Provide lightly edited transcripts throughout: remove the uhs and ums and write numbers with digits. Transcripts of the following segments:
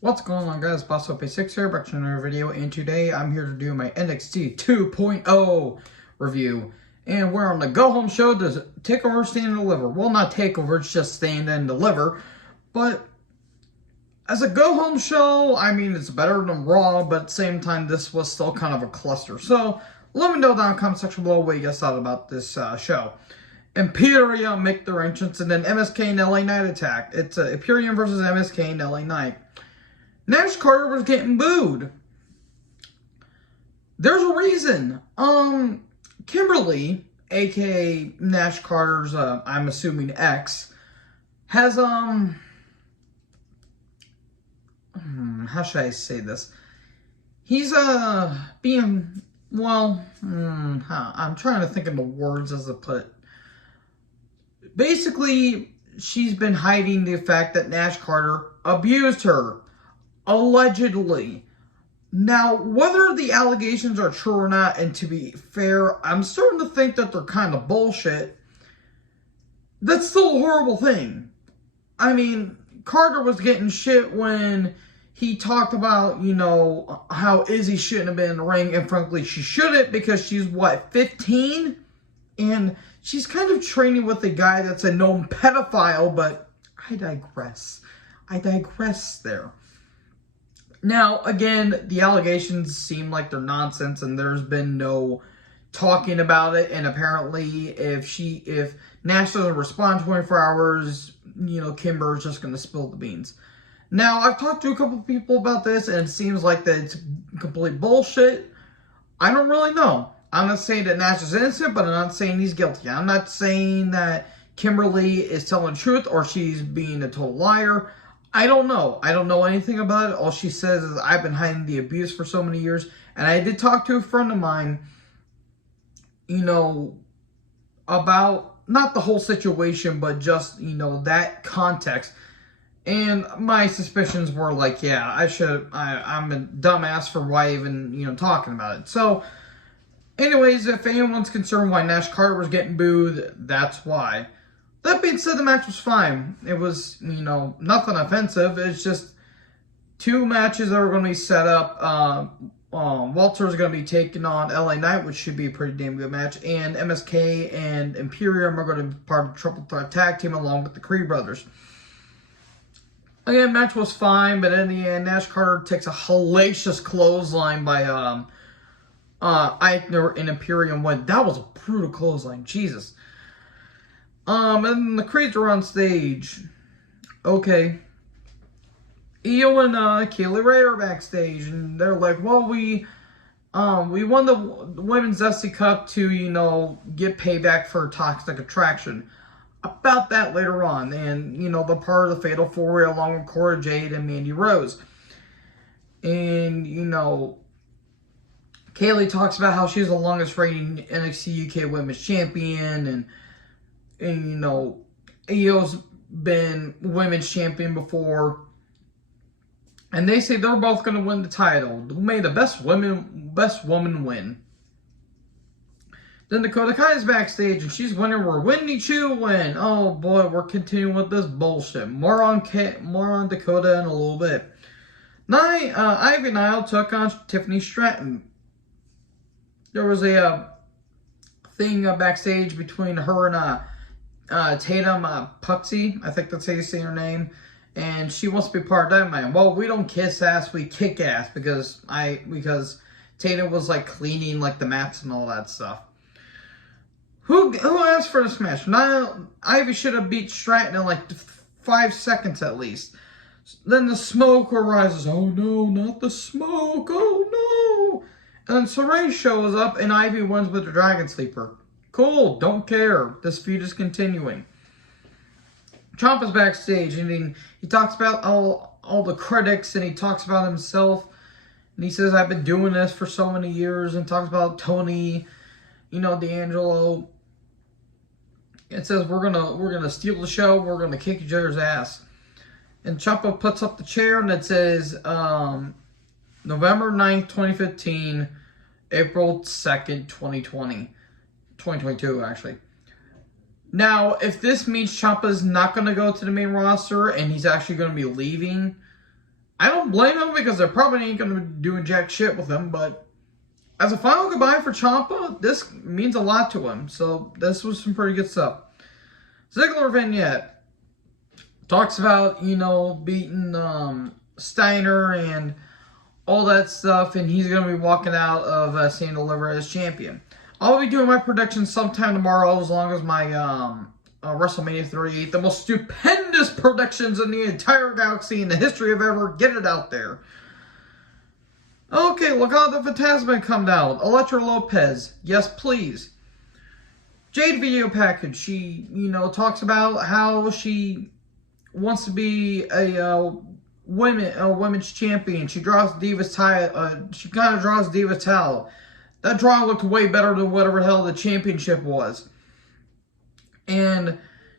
What's going on, guys? BossOP6 here, back to another video, and today I'm here to do my NXT 2.0 review. And we're on the go-home show. Does TakeOver stand and deliver? Well, not TakeOver, it's just stand and deliver. But as a go-home show, I mean, it's better than Raw, but at the same time, this was still kind of a cluster. So, let me know down in the comment section below what you guys thought about this show. Imperium make their entrance, and then MSK and LA Knight attack. It's Imperium versus MSK and LA Knight. Nash Carter was getting booed. There's a reason. Kimberly, aka Nash Carter's, I'm assuming ex, has, how should I say this? He's, being, well, I'm trying to think of the words as to put it. Basically, she's been hiding the fact that Nash Carter abused her. Allegedly. Now, whether the allegations are true or not, and to be fair, I'm starting to think that they're kind of bullshit. That's still a horrible thing. I mean, Carter was getting shit when he talked about, you know, how Izzy shouldn't have been in the ring, and frankly, she shouldn't, because she's, what, 15? And she's kind of training with a guy that's a known pedophile, but I digress. I digress there. Now, again, the allegations seem like they're nonsense, and there's been no talking about it. And apparently, if Nash doesn't respond 24 hours, you know, Kimber is just going to spill the beans. Now, I've talked to a couple of people about this, and it seems like that it's complete bullshit. I don't really know. I'm not saying that Nash is innocent, but I'm not saying he's guilty. I'm not saying that Kimberly is telling the truth or she's being a total liar. I don't know. I don't know anything about it. All she says is, I've been hiding the abuse for so many years. And I did talk to a friend of mine, you know, about not the whole situation, but just, you know, that context. And my suspicions were like, yeah, I'm a dumbass for why even, you know, talking about it. So, anyways, if anyone's concerned why Nash Carter was getting booed, that's why. That being said, the match was fine. It was, you know, nothing offensive. It's just two matches that were going to be set up. Walter is going to be taking on LA Knight, which should be a pretty damn good match. And MSK and Imperium are going to be part of the Triple Threat Tag Team along with the Creed Brothers. Again, match was fine, but in the end, Nash Carter takes a hellacious clothesline by Eichner and Imperium win. That was a brutal clothesline. Jesus. And the Creeds are on stage. Okay. Io and Kaylee Ray are backstage, and they're like, well, we won the Women's SC Cup to, you know, get payback for Toxic Attraction. About that later on. And, you know, the part of the Fatal 4-Way along with Cora Jade and Mandy Rose. And, you know, Kaylee talks about how she's the longest reigning NXT UK Women's Champion, and you know, Io's been Women's Champion before. And they say they're both going to win the title. May the best woman win. Then Dakota Kai's backstage, and she's wondering where Wendy Chu went. Oh boy, we're continuing with this bullshit. More on Dakota in a little bit. Ivy Nile took on Tiffany Stratton. There was a thing backstage between her and Tatum Puxy, I think that's how you say her name, and she wants to be part of Dynamite. Well, we don't kiss ass, we kick ass, because Tatum was like cleaning like the mats and all that stuff. Who asked for this match? Now, Ivy should have beat Stratton in like 5 seconds at least. Then the smoke arises. Oh no, not the smoke! Oh no! And then Saray shows up, and Ivy wins with the Dragon Sleeper. Cool, don't care. This feud is continuing. Ciampa's backstage, and he talks about all the critics, and he talks about himself. And he says, I've been doing this for so many years, and talks about Tony, you know, D'Angelo. It says, we're gonna steal the show, we're gonna kick each other's ass. And Ciampa puts up the chair, and it says, November 9th, 2015, April 2nd, 2020. 2022, actually. Now, if this means Ciampa's not going to go to the main roster and he's actually going to be leaving, I don't blame them because they're probably ain't going to be doing jack shit with him, but as a final goodbye for Ciampa, this means a lot to him. So this was some pretty good stuff. Ziggler vignette talks about, beating Steiner and all that stuff, and he's going to be walking out of St. Deliver as champion. I'll be doing my predictions sometime tomorrow, as long as my WrestleMania 38, the most stupendous predictions in the entire galaxy in the history of ever. Get it out there. Okay, Legado Fantasma come out. Elektra Lopez, yes please. Jade video package. She, talks about how she wants to be a women's champion. She draws Divas title. She kind of draws Divas title. That draw looked way better than whatever the hell the championship was. And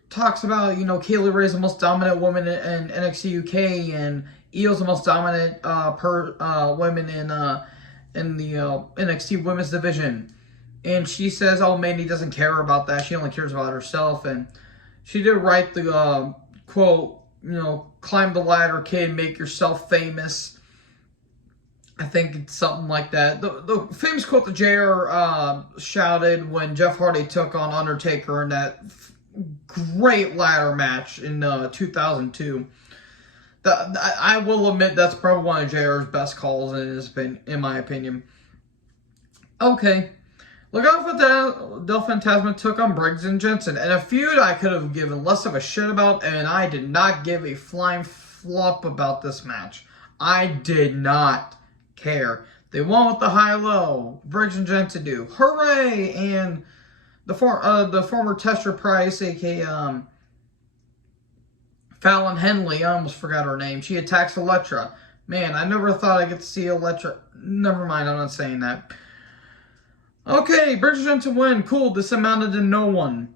talks about, Kaylee Ray's the most dominant woman in NXT UK, and Io's the most dominant women in the NXT women's division. And she says, oh, Mandy doesn't care about that. She only cares about herself. And she did write the quote, climb the ladder, kid, make yourself famous. I think it's something like that. The famous quote that JR shouted when Jeff Hardy took on Undertaker in that great ladder match in 2002. I will admit that's probably one of JR's best calls in my opinion. Okay. Legado del Fantasma took on Briggs and Jensen. And a feud I could have given less of a shit about, and I did not give a flying flop about this match. I did not care. They won with the high-low. Briggs and Jensen do. Hooray! And the former Tester Price, a.k.a. Fallon Henley, I almost forgot her name. She attacks Elektra. Man, I never thought I'd get to see Elektra. Never mind, I'm not saying that. Okay, Briggs and Jensen win. Cool, this amounted to no one.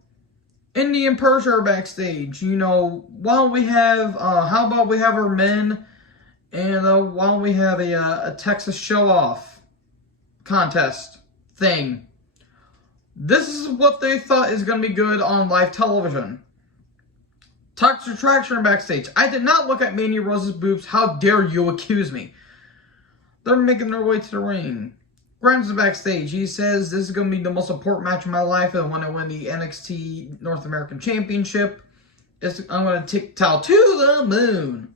Indy and Persia are backstage. While we have, how about we have our men, and while we have a Texas show-off contest thing. This is what they thought is going to be good on live television. Toxic Attraction backstage. I did not look at Mandy Rose's boobs. How dare you accuse me? They're making their way to the ring. Grimes is backstage. He says, this is going to be the most important match of my life, and when I win the NXT North American Championship, I'm going to take Tal to the moon.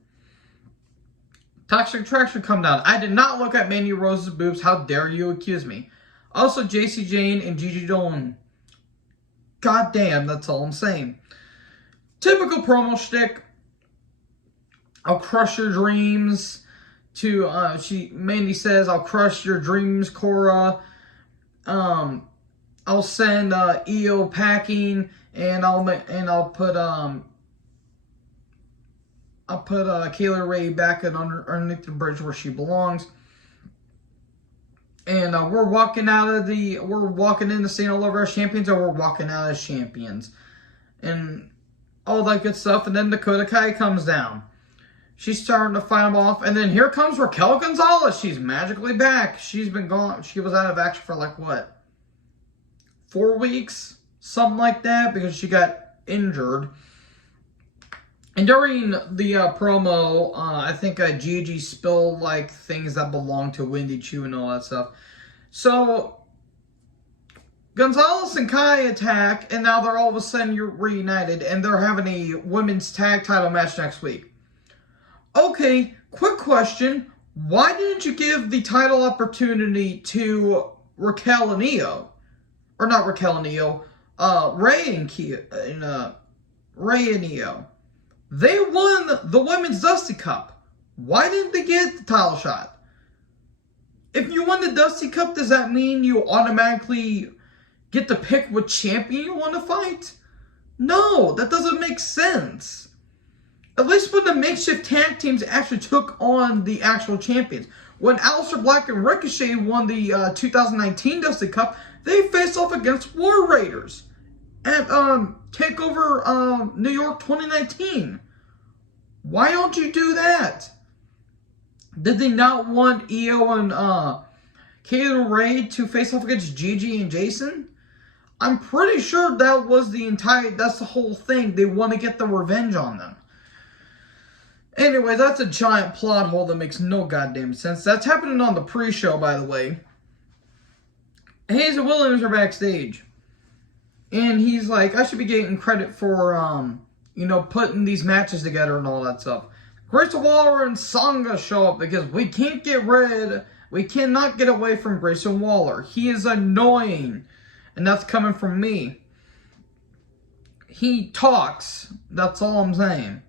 Toxic Attraction come down. I did not look at Mandy Rose's boobs. How dare you accuse me? Also, JC Jane and Gigi Dolan. God damn, that's all I'm saying. Typical promo shtick. I'll crush your dreams. Mandy says, I'll crush your dreams, Cora. I'll send Io packing, and I'll put Kayla Ray back underneath the bridge where she belongs. And we're walking into St. Oliver as champions, or we're walking out as champions. And all that good stuff. And then Dakota Kai comes down. She's starting to fight them off. And then here comes Raquel Gonzalez. She's magically back. She's been gone. She was out of action for 4 weeks? Something like that, because she got injured. And during the promo, I think Gigi spilled things that belong to Wendy Chu and all that stuff. So Gonzalez and Kai attack, and now they're all of a sudden reunited, and they're having a women's tag title match next week. Okay, quick question. Why didn't you give the title opportunity to Raquel and Io? Or not Raquel and Io, Ray and Io. They won the Women's Dusty Cup. Why didn't they get the title shot? If you won the Dusty Cup, does that mean you automatically get to pick what champion you want to fight? No, that doesn't make sense. At least when the makeshift tag teams actually took on the actual champions. When Aleister Black and Ricochet won the 2019 Dusty Cup, they faced off against War Raiders at TakeOver New York 2019. Why don't you do that? Did they not want Io and Kayla Ray to face off against Gigi and Jason? I'm pretty sure that's the whole thing. They want to get the revenge on them. Anyway, that's a giant plot hole that makes no goddamn sense. That's happening on the pre-show, by the way. Hayes and Williams are backstage. And he's like, I should be getting credit for, putting these matches together and all that stuff. Grayson Waller and Sanga show up because we cannot get away from Grayson Waller. He is annoying. And that's coming from me. He talks. That's all I'm saying.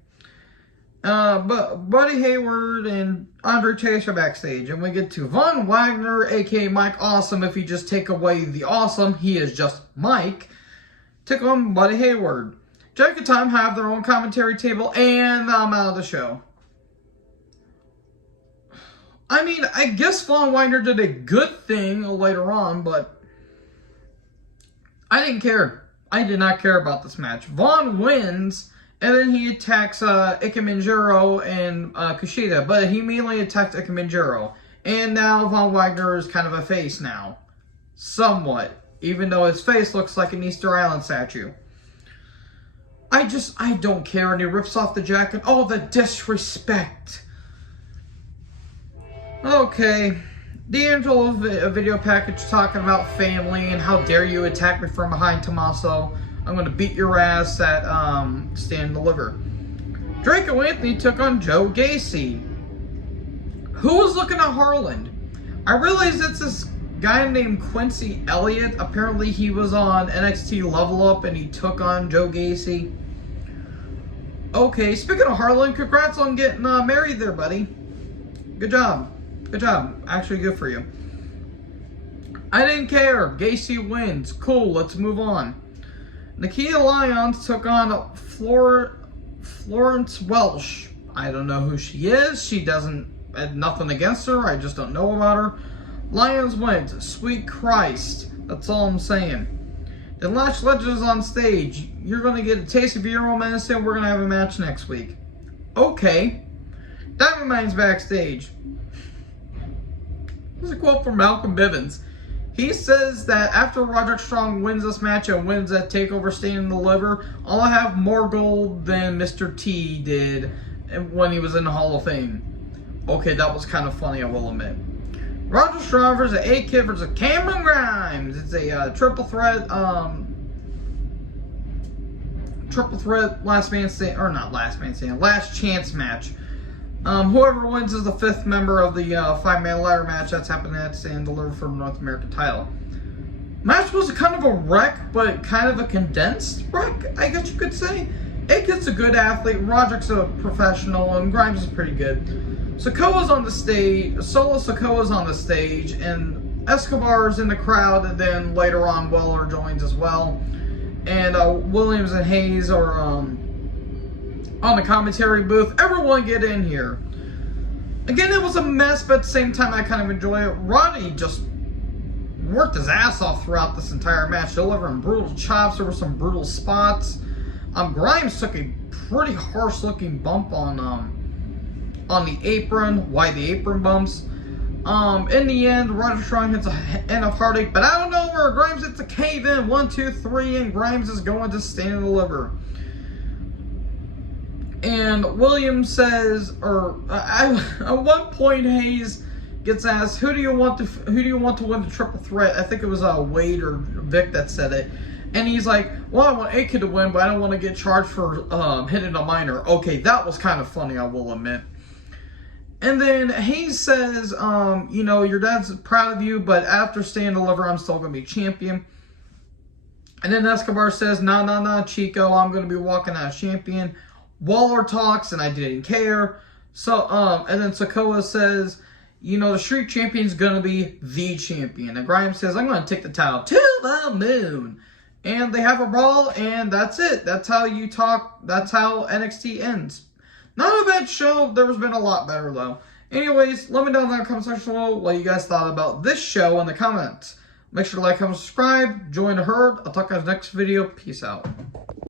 But Buddy Hayward and Andre Chase are backstage. And we get to Von Wagner, a.k.a. Mike Awesome. If you just take away the awesome, he is just Mike. Took on Buddy Hayward. Jack and Tom have their own commentary table, and I'm out of the show. I mean, I guess Von Wagner did a good thing later on, but I didn't care. I did not care about this match. Von wins, and then he attacks Ike Manjiro and Kushida, but he mainly attacked Ike Manjiro. And now Von Wagner is kind of a face now. Somewhat. Even though his face looks like an Easter Island statue. I don't care. And he rips off the jacket. Oh, the disrespect. Okay. D'Angelo video package talking about family and how dare you attack me from behind, Tommaso. I'm going to beat your ass at Stand and Deliver. Draco Anthony took on Joe Gacy. Who was looking at Harland? I realize it's this guy named Quincy Elliott. Apparently he was on NXT Level Up and he took on Joe Gacy. Okay, speaking of Harlan, congrats on getting married there, buddy. Good job. Good job. Actually, good for you. I didn't care. Gacy wins. Cool, let's move on. Nakia Lyons took on Florence Welsh. I don't know who she is. She had nothing against her. I just don't know about her. Lyons wins. Sweet Christ. That's all I'm saying. Then Lash Legends on stage. You're going to get a taste of your own medicine. We're going to have a match next week. Okay. Diamond Mine's backstage. Here's a quote from Malcolm Bivens. He says that after Roderick Strong wins this match and wins that TakeOver Stand and Deliver, I'll have more gold than Mr. T did when he was in the Hall of Fame. Okay, that was kind of funny, I will admit. Roger Strong versus A-Kid versus Cameron Grimes. It's a triple threat last chance match. Whoever wins is the 5th member of the 5-man ladder match. That's happening at Stand and Deliver for the North American title. Match was kind of a wreck, but kind of a condensed wreck, I guess you could say. A-Kid's a good athlete, Roderick's a professional, and Grimes is pretty good. Sikoa's on the stage, Solo Sikoa's on the stage, and Escobar's in the crowd, and then later on Weller joins as well. And Williams and Hayes are on the commentary booth. Everyone get in here. Again, it was a mess, but at the same time I kind of enjoy it. Roddy just worked his ass off throughout this entire match, delivering brutal chops. There were some brutal spots. Grimes took a pretty harsh looking bump on the apron. Why the apron bumps? In the end, Roger Strong hits a end of heartache, but I don't know where Grimes hits a cave in. 1, 2, 3, and Grimes is going to Stand and Deliver. And Williams says, at one point Hayes gets asked, who do you want to win the triple threat? I think it was Wade or Vic that said it. And he's like, well, I want A-Kid to win, but I don't want to get charged for hitting a minor. Okay, that was kind of funny, I will admit. And then Hayes says, your dad's proud of you, but after Stand and Deliver, I'm still going to be champion. And then Escobar says, nah, Chico, I'm going to be walking out as champion. Waller talks, and I didn't care. So, and then Sikoa says, the street champion's going to be the champion. And Grimes says, I'm going to take the title to the moon. And they have a brawl, and that's it. That's how you talk. That's how NXT ends. Not a bad show. There's been a lot better, though. Anyways, let me know in the comment section below what you guys thought about this show in the comments. Make sure to like, comment, subscribe, join the herd. I'll talk to you guys next video. Peace out.